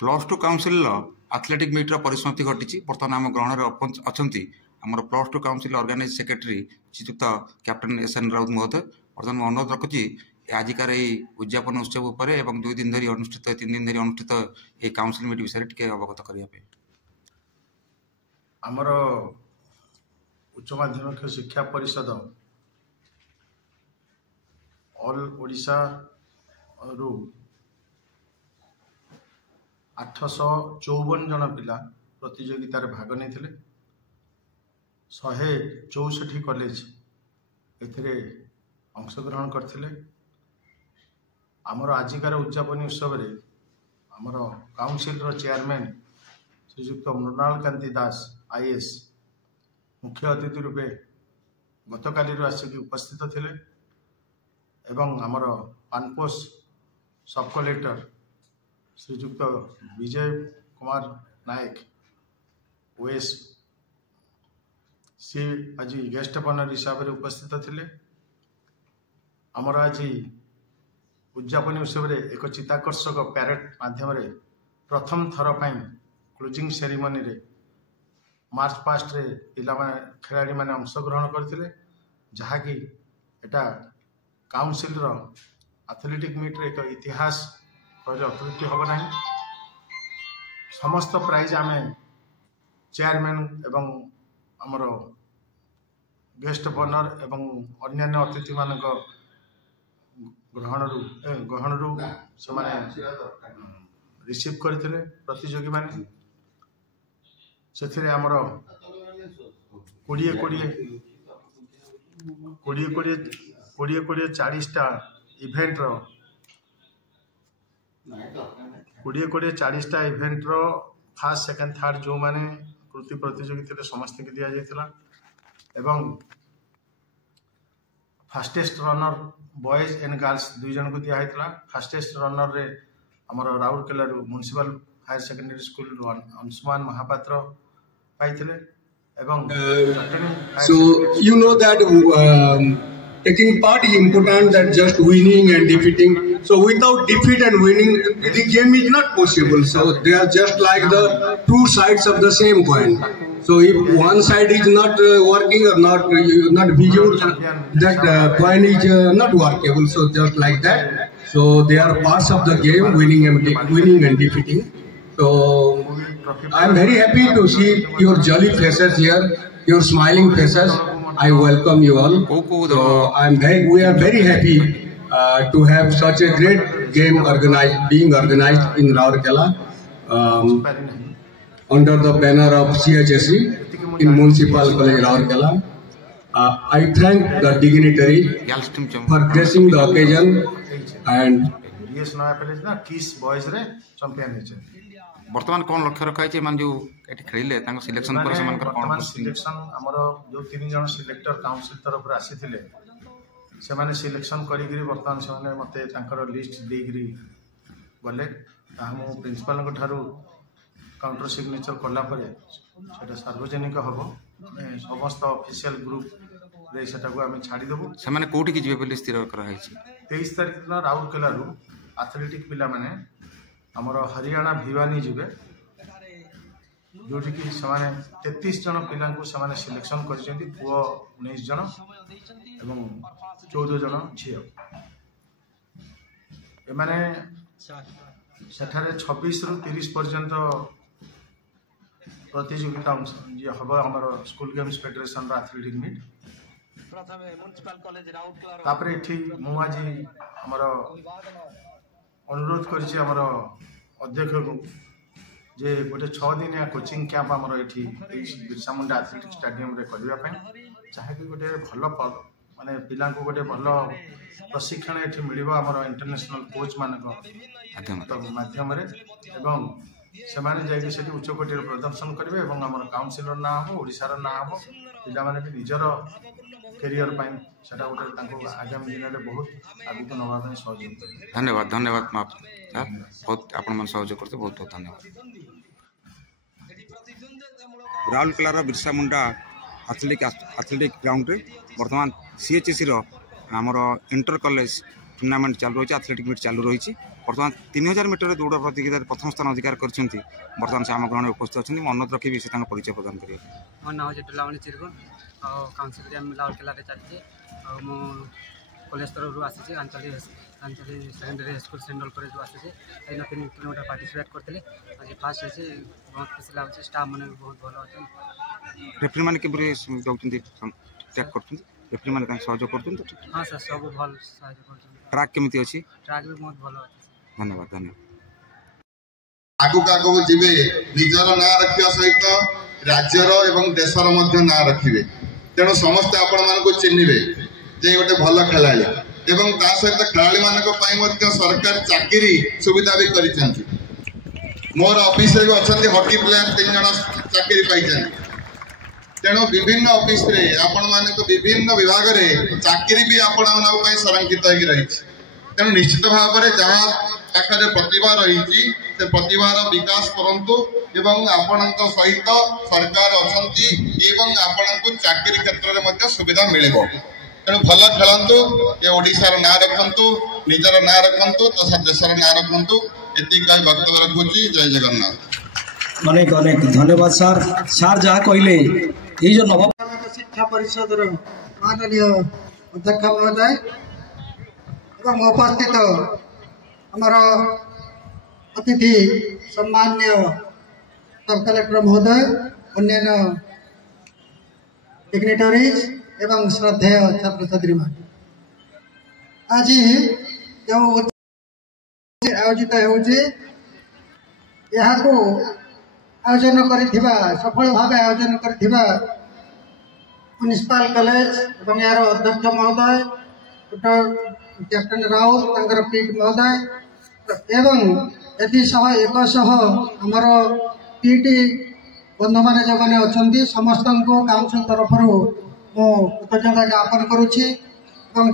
+2 council आथलेटिक metre परिसमाप्ति घटी। बर्तमान आम ग्रहण अच्छा आमर +2 काउंसिल ऑर्गेनाइज सेक्रेटरी श्रीजुक्त कैप्टन SN राउत महोदय। बर्तमान मैं अनुरोध रखुची आजिकार उद्यापन उत्सव उपर एवं 2 दिन धरी अनुष्ठित 3 दिन धरी अनुष्ठित ये काउंसिल मीट विषय टे अवगत करने आमर उच्च माध्यमिक शिक्षा परिषद ऑल ओडिशा रु 854 जन पिला प्रतियोगिता भाग नहीं 164 कॉलेज एथिरे अंशग्रहण करथिले। आमर आजिकार उद्यापन उत्सव रे आमर काउंसिल रो चेयरमैन श्रीजुक्त मृणाल कांति दास IAS मुख्य अतिथि रूपे गतकाली आसिक उपस्थित थिले एवं आमर पानपोष सब कलेक्टर श्रीजुक्त विजय कुमार नायक OS सी आज गेस्ट ऑनर हिसाब से उपस्थित थिले। आमर आज उद्यापन उत्सव रे एक चित्ताकर्षक पैरेड माध्यम प्रथम थर क्लोजिंग सेरेमनी रे मार्च पास्ट रे पिला खिलाड़ी माने अंशग्रहण करथिले जहाँकि एटा काउंसिल रो एथलेटिक मीट रे एक इतिहास कहले अत्युक्ति होगा नहीं। समस्त प्राइज आमे चेयरमैन एवं आमर गेस्ट ऑनर एवं अन्यान्य अतिथि मान ग्रहणरू से रिसीव करथिले प्रतियोगी माने से आमर 20-40टा इवेंट रो 20-40टा इवेंट रो फर्स्ट सेकंड थर्ड जो माने कृति प्रतियोगिता समस्त के दिया जाइथिला एवं fastest runner boys and girls 2 जन को दिया होता। फास्टेस्ट रनर रे आमर Rourkela municipal higher secondary school Anshuman Mahapatra पाइथिले एवं so you know that taking part is important than just winning and defeating. So without defeat and winning, the game is not possible. So they are just like the two sides of the same coin. So if one side is not working or not visible, that coin is not workable. So just like that. So they are parts of the game, winning and defeating. So I am very happy to see your jolly faces here, your smiling faces. I welcome you all. So we are very happy to have such a great game being organized in Rourkela under the banner of CHSE in Municipal College Rourkela. I thank the dignitary for gracing the occasion and बर्तमान कौन लक्ष्य रखा है मान जो खेलिले तांको selection पर समान कर कौन सिलेक्शन हमरो जो 3 जन सिलेक्टर काउंसिल तरफ आसीथिले से माने सिलेक्शन करी गिरी बर्तमान से माने मते तांकर लिस्ट दे गिरी बोले हम प्रिंसिपल को थारु काउंटर सिग्नेचर करला परे सेटा सार्वजनिक हबो समस्त ऑफिशियल ग्रुप रे सेटा को हम छाडी देबो से माने कोठी की जेबे बोली स्थिर करा है 23 तारिख दिन राउरकेला रु एथलेटिक पिला माने हमर हरियाणा भिवानी जीवे जोटी कि समाने 33 जन पिला को समाने सिलेक्शन करछन्ती पुओ 19 जन एवं 14 जन झियो ए माने सेठारे 26 रु 30 पर्यंत प्रतियोगिता जे हबो हमर स्कूल गेम्स फेडरेशन रा एथलेटिक मीट प्रथमे म्युनिसिपल कॉलेज राउरकेला तापरे एठी मु आज हमर अनुरोध करिछि हमर अध्यक्ष को जे गोटे 6 दिनिया कोचिंग कैंप हमर एठी बिरसा मुंडा एथलेटिक स्टेडियम रे करबा पय चाहे कि गोटे भलो माने पिला को गोटे भलो प्रशिक्षण एठी मिलिबो हमर इंटरनेशनल कोच मानक माध्यम रे एवं से माने जाय कि सेठी उच्च कोटिर प्रदर्शन करबे एवं हमर काउंसिलर ना हो ओडिसा रो ना हो पिला माने कि निजर कैरियर पाइन सेटा गोटे तांको आगामी दिन रे बहुत आगु को नवा ପାଇଁ सहयोग। धन्यवाद धन्यवाद माप सर बहुत आपण मन सहयोग करते बहुत बहुत धन्यवाद। राउरकेला बिरसा मुंडा एथलेटिक ग्राउंड रे वर्तमान CHSE रो हमर इंटर कॉलेज टूर्नामेंट चालू रही एथलेटिक मीट चालू रही बर्तमान 3000 मीटर दौड़ प्रतियोगिता प्रथम स्थान अधिकार करछंती बर्तमान से आम ग्रहण उपस्थित अच्छा अनुरोध रखी से परिचय प्रदान करेंगे। मो ना हूँ डुलामणि चिरगुन काउंसिल लाउरकेला चलती कॉलेज तरफ आसी आंचलिक सेकेंडरी स्कूल सेंट्रल कॉलेज आसी 3 किलोमीटर पार्टिसिपेट करते आज फास्ट होती बहुत खुशी लगे स्टाफ मैंने भी बहुत भल अच्छा रेफरी मैंने किबरे दउछंती ट्रैक करछंती रेफरी मैंने सहयोग करछंती। हाँ सर सब भल सहयोग करछंती। ट्रैक केमिति अछि? ट्रैक भी बहुत भल अछि। धन्यवाद धन्यवाद। आगु जीवे निजर ना रखा सहित राज्यर एवं देशर ना रखिए तेणु समस्ते आपण मानक चिन्हे जे गोटे भल खेलाड़ी एवं ता सहित खेलाड़ी मानक सरकार चाकरी सुविधा भी कर मोर ऑफिस रे अच्छा हॉकी प्लेयर 3 जन चाकरी पाई तेणु विभिन्न ऑफिस रे आपण मानक विभिन्न विभाग रे चाकरी भी आपण संरक्षित हो रही तेणु निश्चित भाव में जहाँ पाखे प्रतिभा रही से प्रतिभार विकास करंतु एवं आपणक सहित सरकार अच्छी एवं आपको चाकरी क्षेत्र में सुविधा मिल तेणु भल खेलतु ये ओडिशार ना रखु निजर ना रखु तथा देशर ना रखु एति वक्तव्य रखुची। जय जगन्नाथ। अनेक अनेक धन्यवाद सर। सर जहाँ कहले ये जो नव शिक्षा परिषद माननीय अध्यक्ष महोदय एवं उपस्थित आमर अतिथि सम्मान्य सब कलेक्टर महोदय अन्य डिग्निटरीज एवं श्रद्धेय छात्र छात्री आज जो आयोजित आयोजन कर सफल भाव आयोजन कर म्युनिसिपल कॉलेज एवं यार अध्यक्ष महोदय डॉक्टर कैप्टन राउत पीठ महोदय एवं एसह आमर पीटी बंधु मैंने जो मैंने अच्छा समस्त को काउंसिल तरफ मु कृतज्ञता ज्ञापन करुच्ची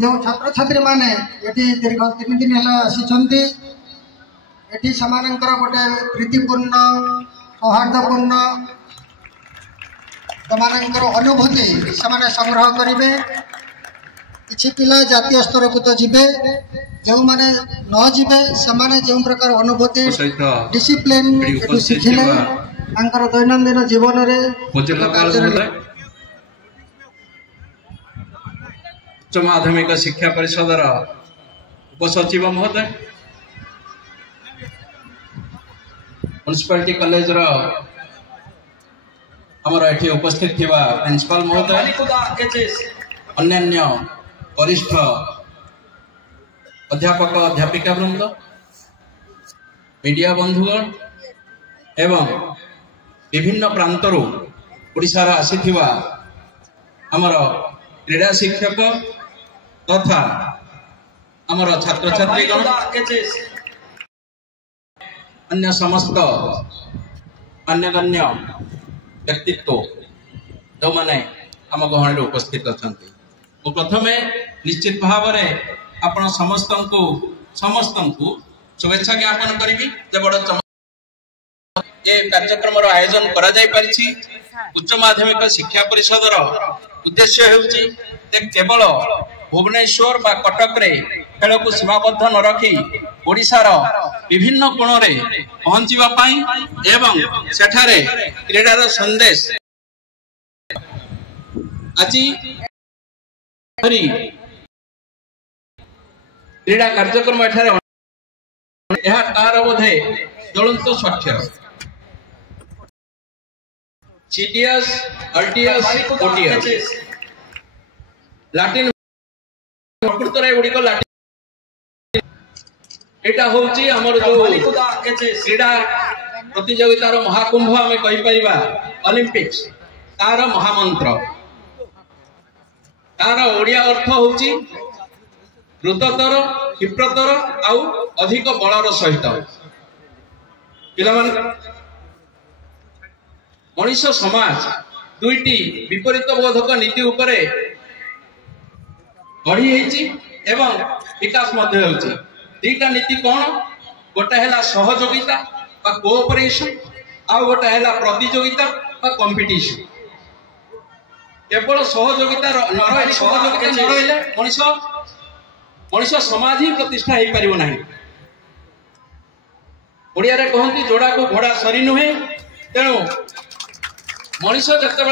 जो छात्र छात्री मैंने ये दीर्घ 3 दिन है आसी गोटे प्रीतिपूर्ण सौहार्दपूर्ण से अनुभूति से संग्रह करेंगे किसी पिला जातीय स्तर को तो जीवे जो मैंने न जीवे से जो प्रकार अनुभूति डिसिप्लिन शिखिले दैनंदिन जीवन में उच्च माध्यमिक शिक्षा परिषद उपसचिव महोदय म्युनिसिपालिटी कॉलेज आमर ये उपस्थित थिबा प्रिंसिपल महोदय अन्य वरिष्ठ अध्यापक अध्यापिका वृंद मीडिया बंधुगण एवं विभिन्न प्रांतर ओडिशा आसीथिबा आमर क्रीड़ा शिक्षक तथा आमर छात्र छात्रीगण अन्य समस्त मान्यगण्य व्यक्तित्व जो मैंने आम गहन उपस्थित अच्छा प्रथम निश्चित भाव में आपण समस्त को शुभेच्छा ज्ञापन करी बड़ ये कार्यक्रम आयोजन करा जाय परिछि। उच्च माध्यमिक शिक्षा परिषद उद्देश्य हेउछि केवल भुवनेश्वर बा कटक रे खेल को सीमाबद्ध न रखी ओडिशार विभिन्न कोण रे पहुंचीबा पाई एवं सेठारे क्रीडार संदेश आज क्रीड़ा कार्यक्रम तार बोधे ज्वलंत साक्ष्य सीटीएस अल्टीएस ओटीएस लाटिन प्रकृत गुड़िक लाटिन एटा होची हमर जो क्रीड़ा प्रतियोगितार महाकुंभ आम कहीपर ओलंपिक्स तार महामंत्र तार ओडिया अर्थ होची द्रुततर क्षिप्रतर आउ अधिक बलर सहित मनीष समाज दुईटी विपरीत बोधक नीति उपरे गढ़ी एवं विकास दीटा नीति कौन गोटे है सहयोगिता कोऑपरेशन आउ गोटे है प्रतियोगिता कंपिटिशन केवल सहयोगिता न रही मनीष समाज ही प्रतिष्ठा हो पार ना ओडिया रे कहती जोड़ा को घोड़ा सरी नुहे तेणु मनीष जिते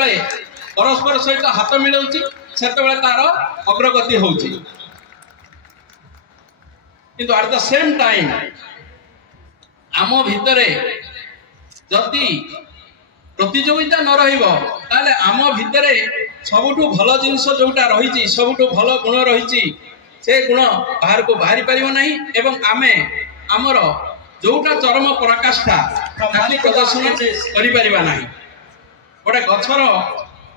परस्पर सहित हाथ मिलाऊँ से तार अग्रगति होउची किंतु एट द सेम टाइम आम भितरे जदि प्रतियोगिता न रहिबो ताले आम भितरे सबुठु भल जिनस जोटा रही सबुठु भल गुण रही से गुण बाहर को बाहरी पारिबो नहीं एवं आमे आमर जोटा चरम पराकाष्ठा प्रदर्शन करि परिबा नहीं गोटे गछर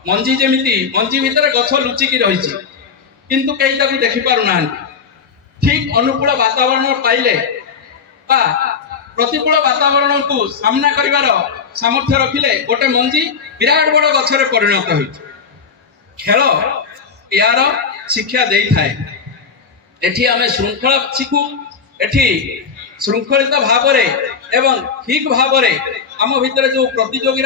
मंजी जेमिति मंजी भितर गछ लुचिकी रही किंतु कई ताकू देखि पारु ना ठीक अनुकूल वातावरण पाइले बा प्रतिकूल वातावरण को सामना करिवार सामर्थ्य रखिले गोटे मंजी विराट बड़ गछरे परिणत होई खेल यार शिक्षा देई थाए एठी आमे श्रृंखला शिखु एठी श्रृंखलित भाव एवं ठीक भाव आम भितर जो प्रतियोगी